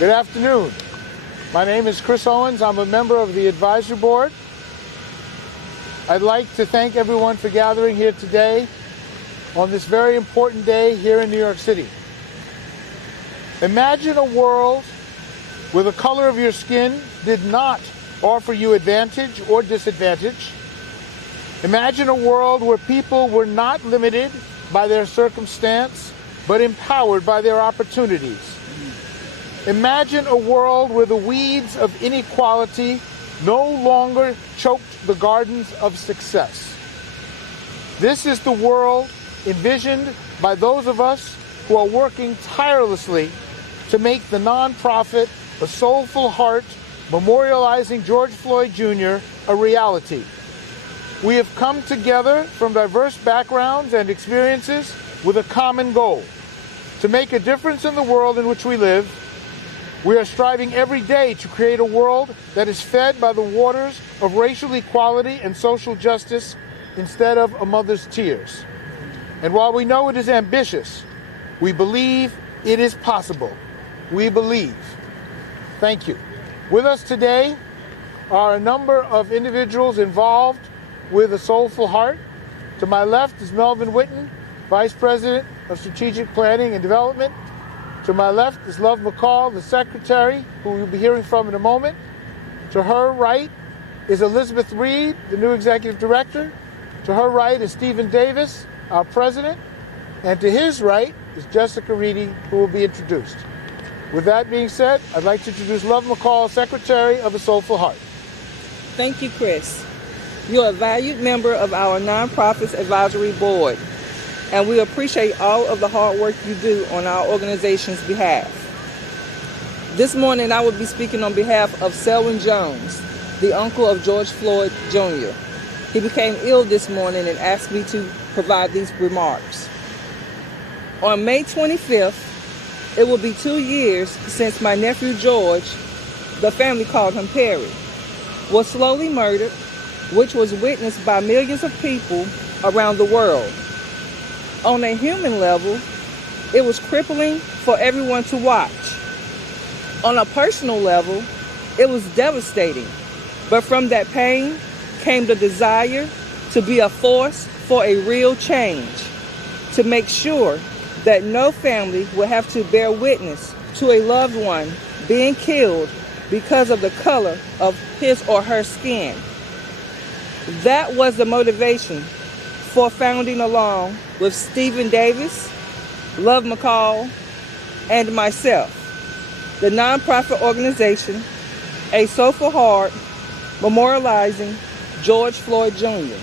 Good afternoon. My name is Chris Owens. I'm a member of the advisory board. I'd like to thank everyone for gathering here today on this very important day here in New York City. Imagine a world where the color of your skin did not offer you advantage or disadvantage. Imagine a world where people were not limited by their circumstance, but empowered by their opportunities. Imagine a world where the weeds of inequality no longer choked the gardens of success. This is the world envisioned by those of us who are working tirelessly to make the nonprofit A Soulful Heart memorializing George Floyd Jr. a reality. We have come together from diverse backgrounds and experiences with a common goal: to make a difference in the world in which we live. We are striving every day to create a world that is fed by the waters of racial equality and social justice instead of a mother's tears. And while we know it is ambitious, we believe it is possible. We believe. Thank you. With us today are a number of individuals involved with A Soulful Heart. To my left is Melvin Whitten, Vice President of Strategic Planning and Development. To my left is Love McCall, the Secretary, who you'll be hearing from in a moment. To her right is Elizabeth Reed, the new Executive Director. To her right is Stephen Davis, our President. And to his right is Jessica Reedy, who will be introduced. With that being said, I'd like to introduce Love McCall, Secretary of A Soulful Heart. Thank you, Chris. You're a valued member of our nonprofit's advisory board, and we appreciate all of the hard work you do on our organization's behalf. This morning, I will be speaking on behalf of Selwyn Jones, the uncle of George Floyd Jr. He became ill this morning and asked me to provide these remarks. On May 25th, it will be 2 years since my nephew George, the family called him Perry, was slowly murdered, which was witnessed by millions of people around the world. On a human level, it was crippling for everyone to watch. On a personal level, it was devastating. But from that pain came the desire to be a force for a real change, to make sure that no family will have to bear witness to a loved one being killed because of the color of his or her skin. That was the motivation for founding, along with Stephen Davis, Love McCall, and myself, the nonprofit organization A Soulful Heart memorializing George Floyd Jr.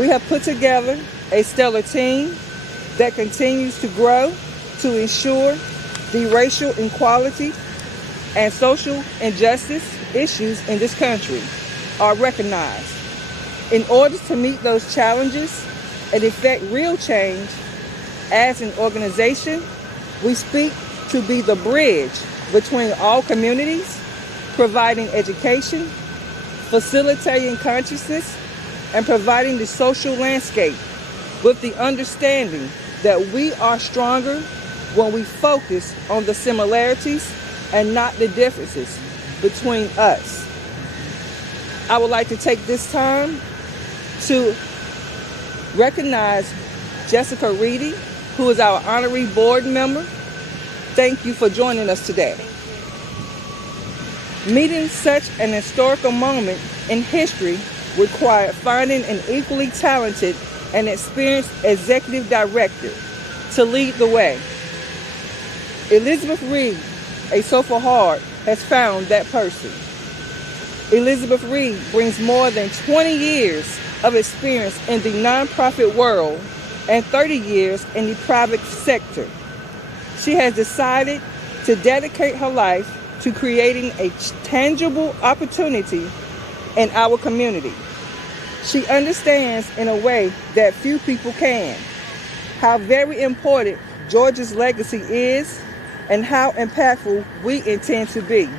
We have put together a stellar team that continues to grow to ensure the racial inequality and social injustice issues in this country are recognized. In order to meet those challenges and effect real change, as an organization, we speak to be the bridge between all communities, providing education, facilitating consciousness, and providing the social landscape with the understanding that we are stronger when we focus on the similarities and not the differences between us. I would like to take this time to recognize Jessica Reedy, who is our honorary board member. Thank you for joining us today. Meeting such an historical moment in history required finding an equally talented and experienced executive director to lead the way. Elizabeth Reed, A Soulful Heart, has found that person. Elizabeth Reed brings more than 20 years of experience in the nonprofit world and 30 years in the private sector. She has decided to dedicate her life to creating a tangible opportunity in our community. She understands in a way that few people can how very important George's legacy is and how impactful we intend to be.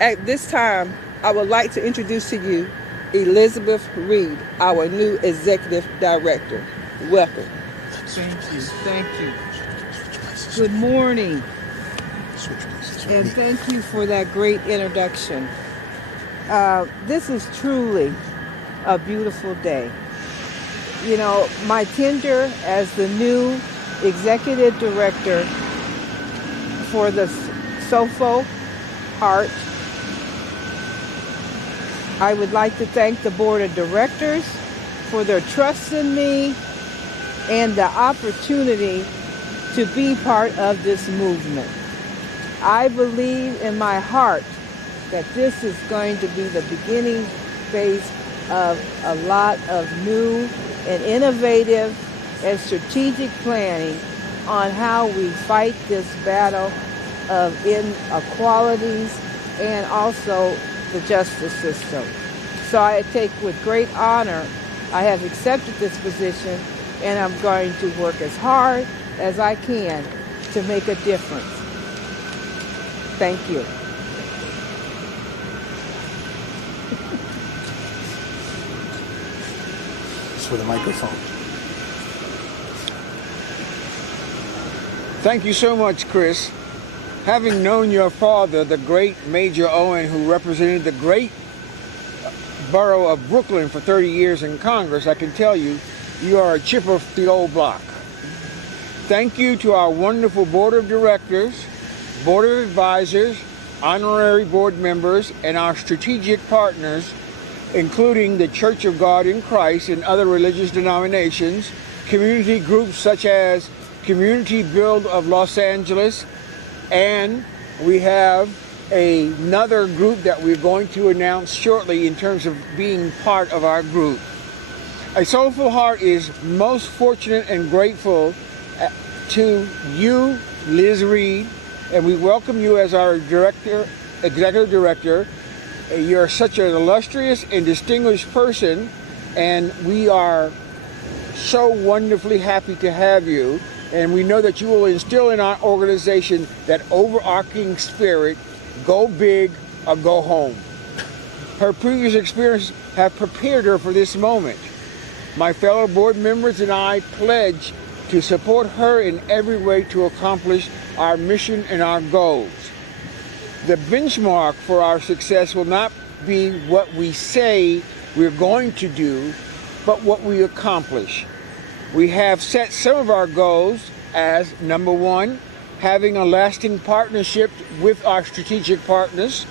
At this time, I would like to introduce to you Elizabeth Reed, our new Executive Director. Welcome. Thank you. Thank you. Good morning. Switch places. And thank you for that great introduction. This is truly a beautiful day. You know, my tenure as the new executive director for the Soulful Heart, I would like to thank the board of directors for their trust in me and the opportunity to be part of this movement. I believe in my heart that this is going to be the beginning phase of a lot of new and innovative and strategic planning on how we fight this battle of inequalities and also the justice system. So I take with great honor, I have accepted this position, and I'm going to work as hard as I can to make a difference. Thank you. It's for the microphone. Thank you so much, Chris. Having known your father, the great Major Owen, who represented the great borough of Brooklyn for 30 years in Congress, I can tell you, you are a chip of the old block. Thank you to our wonderful board of directors, board of advisors, honorary board members, and our strategic partners, including the Church of God in Christ and other religious denominations, community groups such as Community Build of Los Angeles, and we have another group that we're going to announce shortly in terms of being part of our group. A Soulful Heart is most fortunate and grateful to you, Liz Reed, and we welcome you as our executive director. You're such an illustrious and distinguished person, and we are so wonderfully happy to have you. And we know that you will instill in our organization that overarching spirit, go big or go home. Her previous experiences have prepared her for this moment. My fellow board members and I pledge to support her in every way to accomplish our mission and our goals. The benchmark for our success will not be what we say we're going to do, but what we accomplish. We have set some of our goals as, number one, having a lasting partnership with our strategic partners,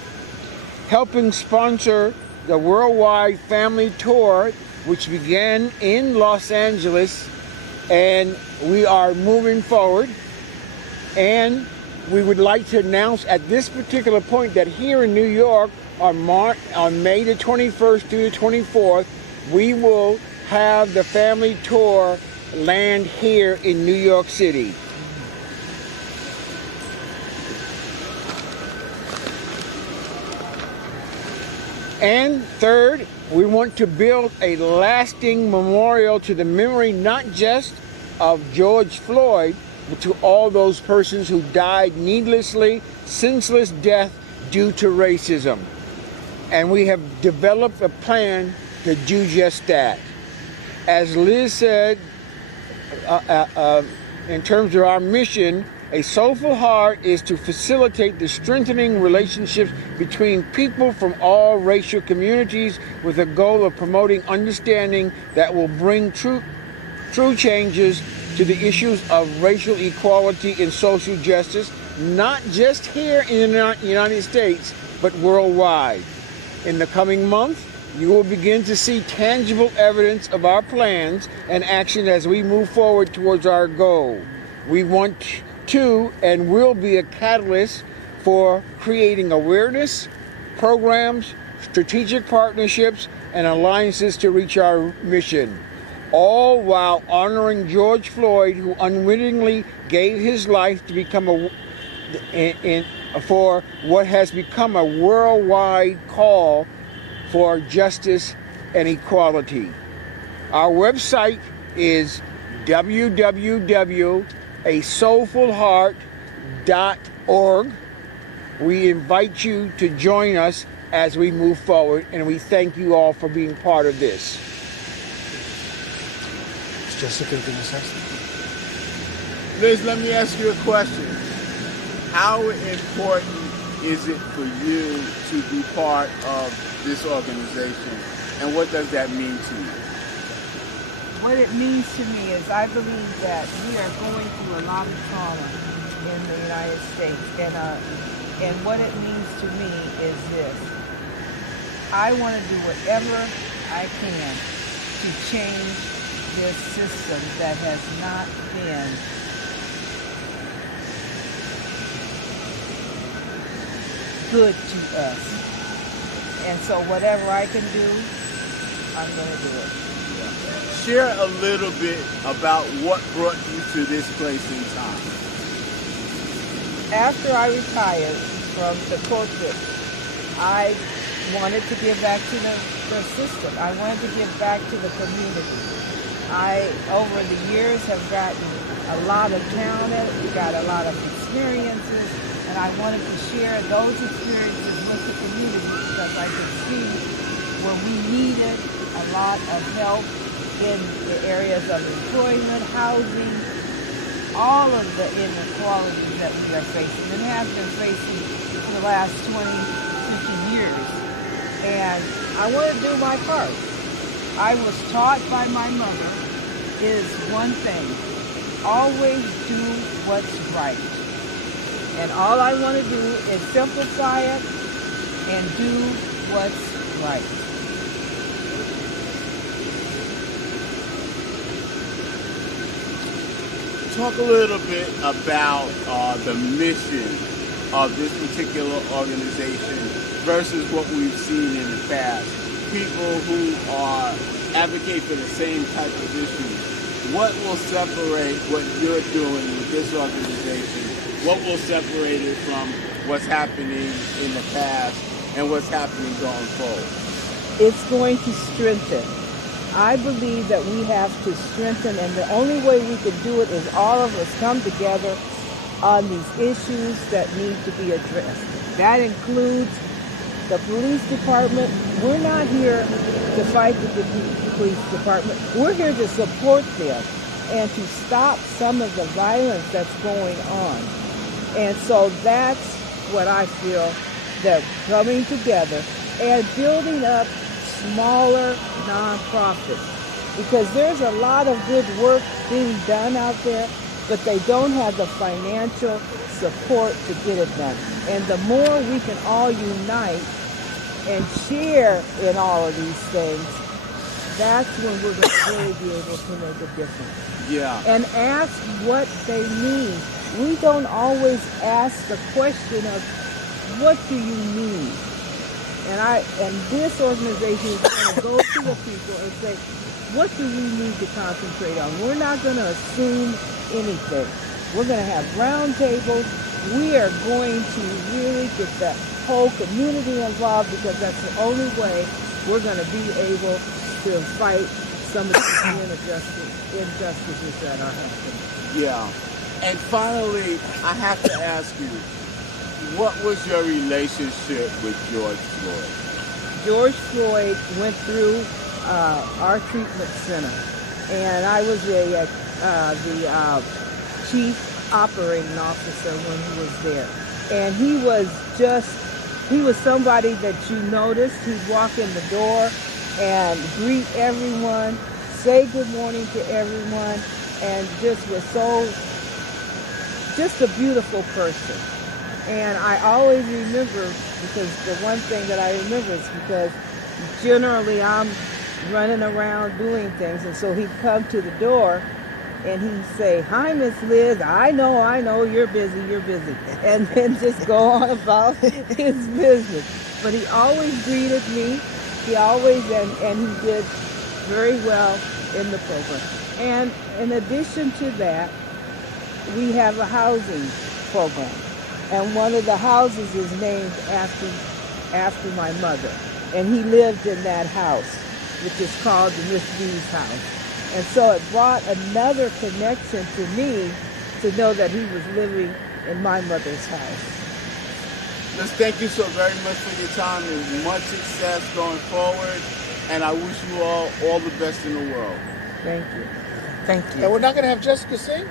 helping sponsor the worldwide family tour, which began in Los Angeles, and we are moving forward. And we would like to announce at this particular point that here in New York, on May the 21st through the 24th, we will have the family tour land here in New York City. And third, we want to build a lasting memorial to the memory not just of George Floyd, but to all those persons who died needlessly, senseless death due to racism. And we have developed a plan to do just that. As Liz said, in terms of our mission, a Soulful Heart is to facilitate the strengthening relationships between people from all racial communities with the goal of promoting understanding that will bring true changes to the issues of racial equality and social justice, not just here in the United States, but worldwide. In the coming month, you will begin to see tangible evidence of our plans and action as we move forward towards our goal. We want to and will be a catalyst for creating awareness, programs, strategic partnerships, and alliances to reach our mission, all while honoring George Floyd, who unwittingly gave his life to become for what has become a worldwide call for justice and equality. Our website is www.asoulfulheart.org. We invite you to join us as we move forward, and we thank you all for being part of this. Is Jessica going to say something? Liz, let me ask you a question. how important is it for you to be part of this organization, and what does that mean to you? What it means to me is I believe that we are going through a lot of trauma in the United States, and what it means to me is this. I want to do whatever I can to change this system that has not been good to us. And so whatever I can do, I'm going to do it. Share a little bit about what brought you to this place in time. After I retired from the corporate, I wanted to give back to the system. I wanted to give back to the community. I, over the years, have gotten a lot of talent, got a lot of experiences, and I wanted to share those experiences with the community because I could see where we needed a lot of help in the areas of employment, housing, all of the inequalities that we are facing and have been facing for the last 20, 50 years. And I want to do my part. I was taught by my mother is one thing, always do what's right. And all I want to do is simplify it and do what's right. Talk a little bit about the mission of this particular organization versus what we've seen in the past. People who advocate for the same type of issues. What will separate what you're doing with this organization? What will separate it from what's happening in the past and what's happening going forward? It's going to strengthen. I believe that we have to strengthen, and the only way we can do it is all of us come together on these issues that need to be addressed. That includes the police department. We're not here to fight the police department. We're here to support them and to stop some of the violence that's going on. And so that's what I feel, that coming together and building up smaller nonprofits, because there's a lot of good work being done out there, but they don't have the financial support to get it done. And the more we can all unite and share in all of these things, that's when we're going to really be able to make a difference. Yeah. And ask what they need. We don't always ask the question of, what do you need? And this organization is going to go to the people and say, what do we need to concentrate on? We're not going to assume anything. We're going to have round tables. We are going to really get the whole community involved, because that's the only way we're going to be able to fight some of the injustices that are happening. Yeah. And finally, I have to ask you, what was your relationship with George Floyd? George Floyd went through our treatment center, and I was the chief operating officer when he was there. And he was somebody that you noticed. He'd walk in the door and greet everyone, say good morning to everyone, and just a beautiful person. And I always remember, because the one thing that I remember is because generally I'm running around doing things, and so he'd come to the door and he'd say, "Hi, Miss Liz, I know, you're busy, and then just go on about his business." But he always greeted me. He always, and he did very well in the program. And in addition to that, we have a housing program. And one of the houses is named after my mother. And he lived in that house, which is called the Miss B's house. And so it brought another connection to me to know that he was living in my mother's house. Liz, thank you so very much for your time, and much success going forward. And I wish you all the best in the world. Thank you. Thank you. And we're not going to have Jessica sing?